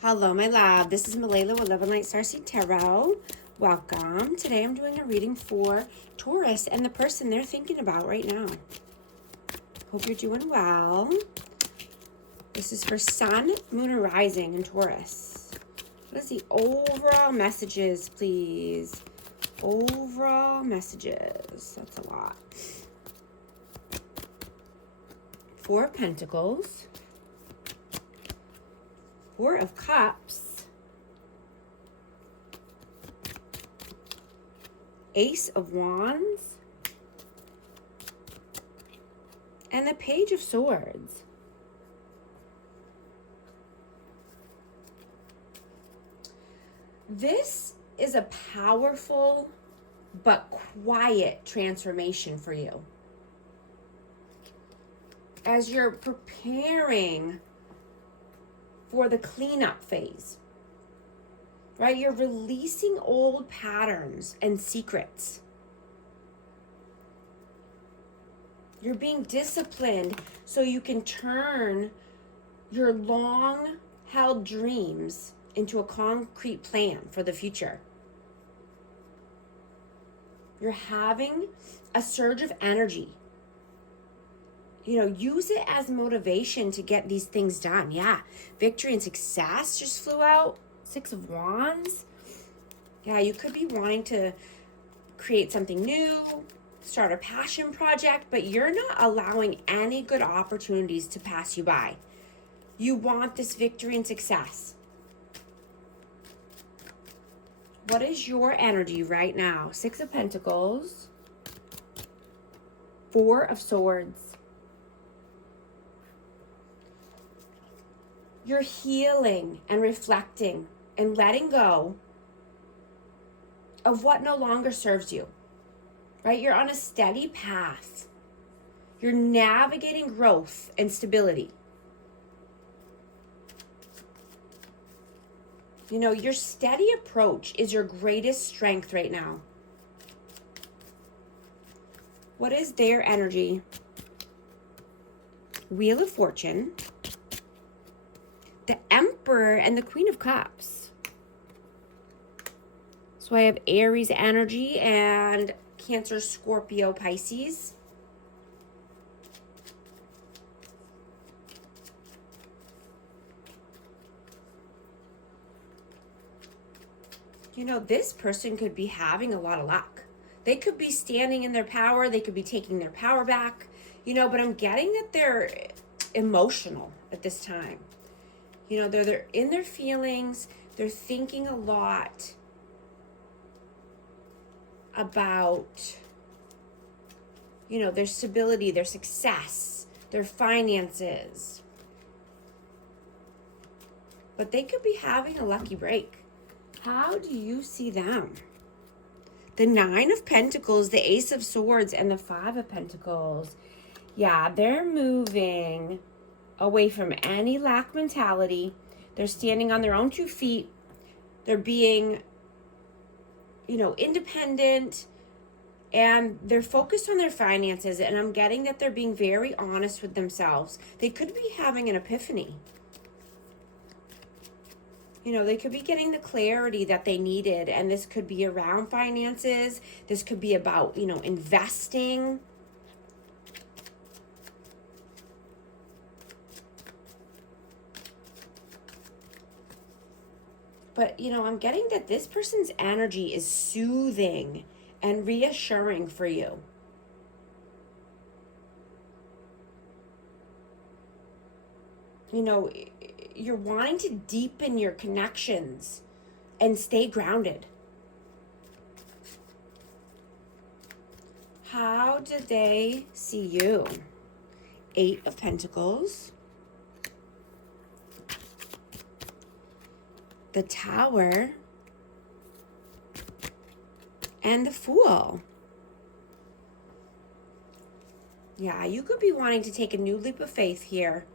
Hello, my love. This is Malayla with Love and Light Starseed Tarot. Welcome. Today I'm doing a reading for Taurus and the person they're thinking about right now. Hope you're doing well. This is for Sun, Moon, or Rising in Taurus. What is the overall messages, please? Overall messages. That's a lot. Four of Pentacles. Four of Cups, Ace of Wands, and the Page of Swords. This is a powerful but quiet transformation for you. As you're preparing for the cleanup phase, right? You're releasing old patterns and secrets. You're being disciplined so you can turn your long-held dreams into a concrete plan for the future. You're having a surge of energy. You know, use it as motivation to get these things done. Yeah, victory and success just flew out. Six of Wands. Yeah, you could be wanting to create something new, start a passion project, but you're not allowing any good opportunities to pass you by. You want this victory and success. What is your energy right now? Six of Pentacles. Four of Swords. You're healing and reflecting and letting go of what no longer serves you, right? You're on a steady path. You're navigating growth and stability. You know, your steady approach is your greatest strength right now. What is their energy? Wheel of Fortune, the Emperor, and the Queen of Cups. So I have Aries energy and Cancer, Scorpio, Pisces. You know, this person could be having a lot of luck. They could be standing in their power. They could be taking their power back, you know, but I'm getting that they're emotional at this time. You know, they're in their feelings. They're thinking a lot about, you know, their stability, their success, their finances. But they could be having a lucky break. How do you see them? The Nine of Pentacles, the Ace of Swords, and the Five of Pentacles. Yeah, they're moving away from any lack mentality. They're standing on their own 2 feet. They're being, you know, independent, and they're focused on their finances, and I'm getting that they're being very honest with themselves. They could be having an epiphany. You know, they could be getting the clarity that they needed, and this could be around finances. This could be about, you know, investing. But, you know, I'm getting that this person's energy is soothing and reassuring for you. You know, you're wanting to deepen your connections and stay grounded. How do they see you? Eight of Pentacles. The Tower. And the Fool. Yeah, you could be wanting to take a new leap of faith here.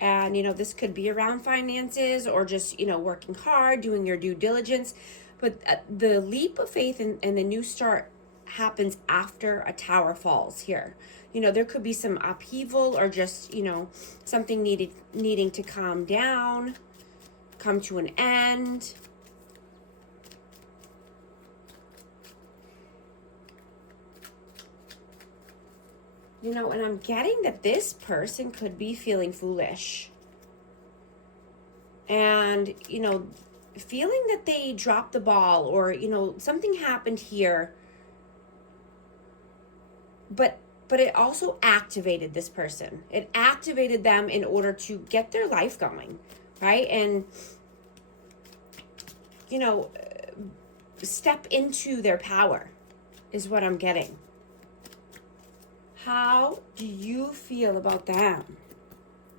And, you know, this could be around finances or just, you know, working hard, doing your due diligence. But the leap of faith and the new start happens after a tower falls here. You know, there could be some upheaval or just, you know, something needing to calm down. come to an end. You know, and I'm getting that this person could be feeling foolish. And, you know, feeling that they dropped the ball, or, you know, something happened here. But it also activated this person. It activated them in order to get their life going, right? And, you know, step into their power is what I'm getting. How do you feel about them?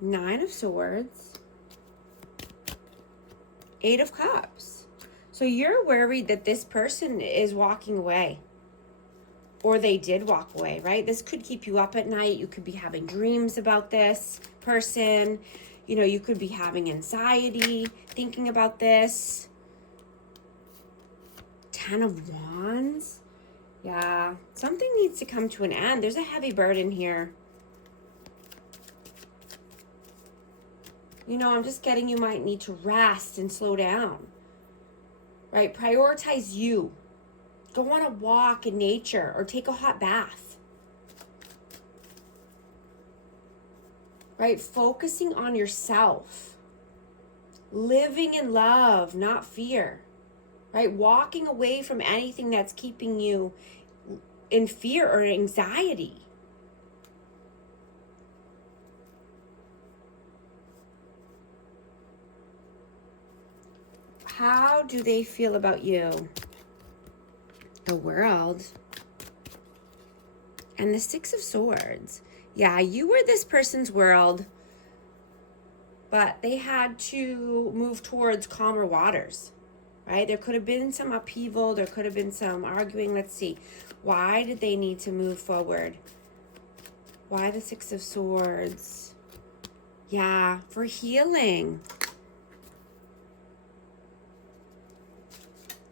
9 of Swords, 8 of Cups. So you're worried that this person is walking away, or they did walk away, right? This could keep you up at night. You could be having dreams about this person. You know, you could be having anxiety thinking about this. 10 of Wands. Yeah, something needs to come to an end. There's a heavy burden here. You know, I'm just getting you might need to rest and slow down, right? Prioritize you. Go on a walk in nature or take a hot bath, right? Focusing on yourself, living in love, not fear, right? Walking away from anything that's keeping you in fear or anxiety. How do they feel about you? The World and the 6 of Swords. Yeah, you were this person's world, but they had to move towards calmer waters, right? There could have been some upheaval. There could have been some arguing. Let's see. Why did they need to move forward? Why the 6 of Swords? Yeah, for healing.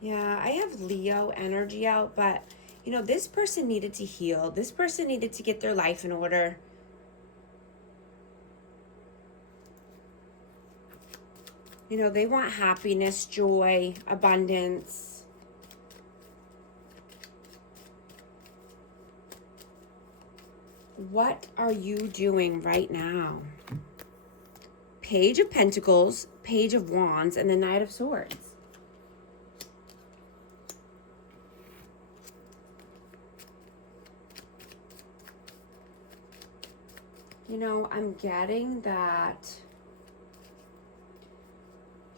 Yeah, I have Leo energy out, but, you know, this person needed to heal. This person needed to get their life in order. You know, they want happiness, joy, abundance. What are you doing right now? Page of Pentacles, Page of Wands, and the Knight of Swords. You know, I'm getting that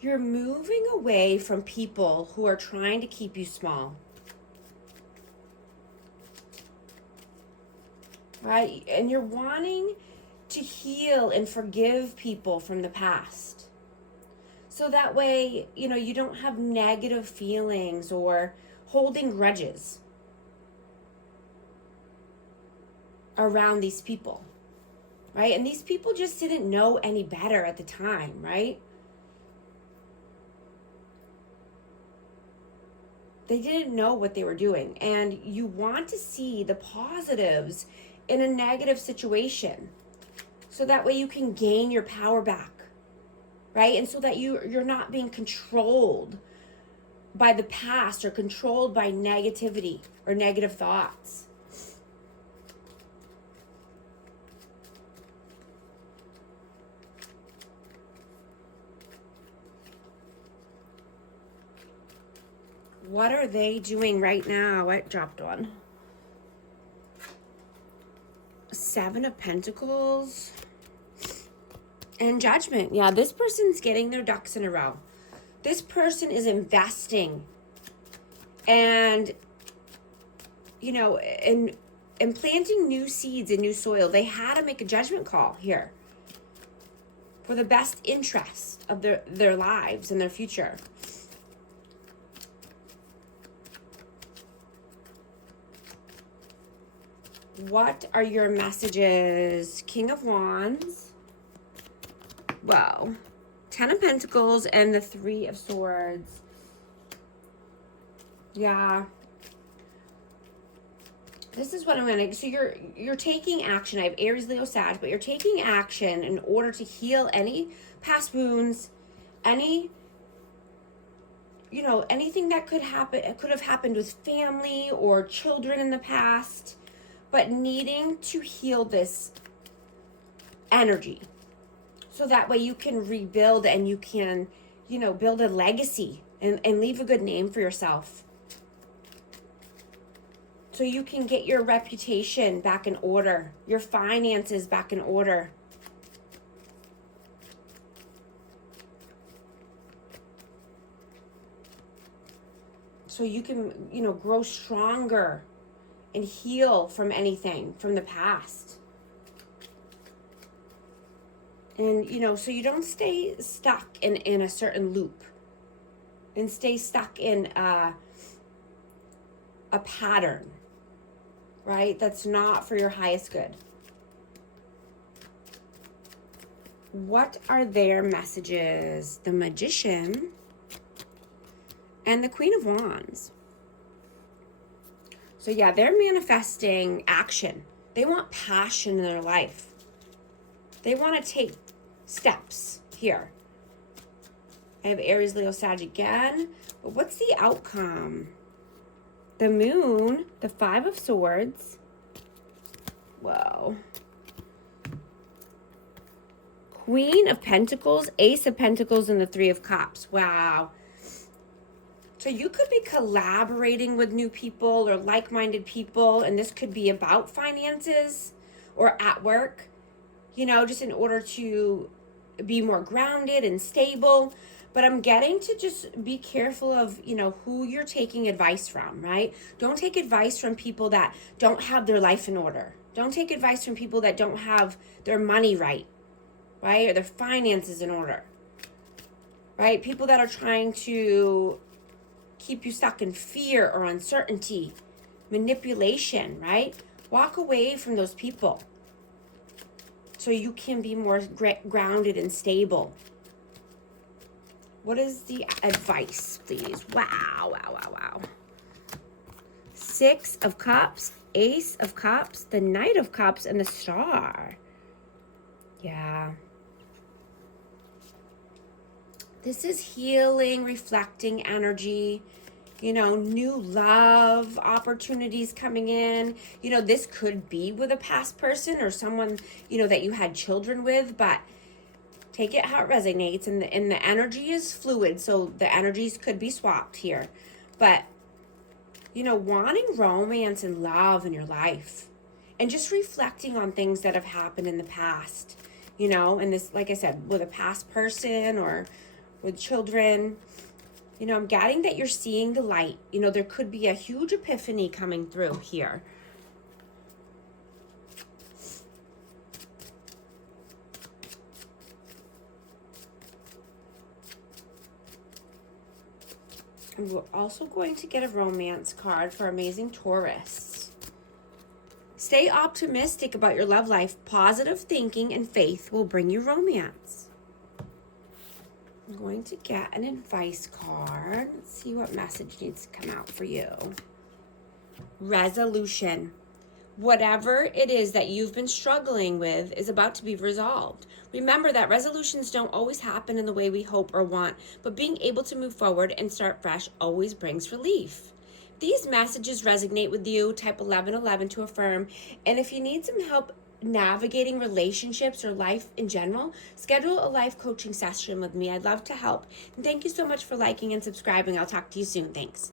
you're moving away from people who are trying to keep you small. Right? And you're wanting to heal and forgive people from the past. So that way, you know, you don't have negative feelings or holding grudges around these people. Right? And these people just didn't know any better at the time, right? They didn't know what they were doing. And you want to see the positives in a negative situation. So that way you can gain your power back. Right? And so that you're not being controlled by the past or controlled by negativity or negative thoughts. What are they doing right now? I dropped one. 7 of Pentacles and Judgment. Yeah, this person's getting their ducks in a row. This person is investing and, you know, in planting new seeds in new soil. They had to make a judgment call here for the best interest of their lives and their future. What are your messages? King of Wands. Wow. 10 of Pentacles and the 3 of Swords. Yeah. This is what I'm going to... So you're taking action. I have Aries, Leo, Sag, but you're taking action in order to heal any past wounds, any you know, anything that could happen, it could have happened with family or children in the past, but needing to heal this energy so that way you can rebuild and you can, you know, build a legacy and leave a good name for yourself. So you can get your reputation back in order, your finances back in order. So you can, you know, grow stronger and heal from anything from the past. And, you know, so you don't stay stuck in a certain loop and stay stuck in a pattern, right? That's not for your highest good. What are their messages? The Magician and the Queen of Wands. So yeah, they're manifesting action. They want passion in their life. They want to take steps here. I have Aries, Leo, Sag again. But what's the outcome? The Moon, the Five of Swords. Whoa. Queen of Pentacles, Ace of Pentacles, and the Three of Cups. Wow. So you could be collaborating with new people or like-minded people, and this could be about finances or at work, you know, just in order to be more grounded and stable. But I'm getting to just be careful of, you know, who you're taking advice from, right? Don't take advice from people that don't have their life in order. Don't take advice from people that don't have their money right, or their finances in order, right? People that are trying to keep you stuck in fear or uncertainty, manipulation, right? Walk away from those people so you can be more grounded and stable. What is the advice, please? Wow, wow, wow, wow. Six of Cups, Ace of Cups, the Knight of Cups, and the Star. Yeah. This is healing, reflecting energy, you know, new love opportunities coming in. You know, this could be with a past person or someone, you know, that you had children with, but take it how it resonates. And the energy is fluid, so the energies could be swapped here. But, you know, wanting romance and love in your life and just reflecting on things that have happened in the past, you know, and this, like I said, with a past person or with children, you know, I'm getting that you're seeing the light. You know, there could be a huge epiphany coming through here. And we're also going to get a romance card for Amazing Taurus. Stay optimistic about your love life. Positive thinking and faith will bring you romance. I'm going to get an advice card. Let's see what message needs to come out for you. Resolution. Whatever it is that you've been struggling with is about to be resolved. Remember that resolutions don't always happen in the way we hope or want, but being able to move forward and start fresh always brings relief. These messages resonate with you. Type 1111 to affirm. And if you need some help navigating relationships or life in general, schedule a life coaching session with me. I'd love to help. And thank you so much for liking and subscribing. I'll talk to you soon. Thanks.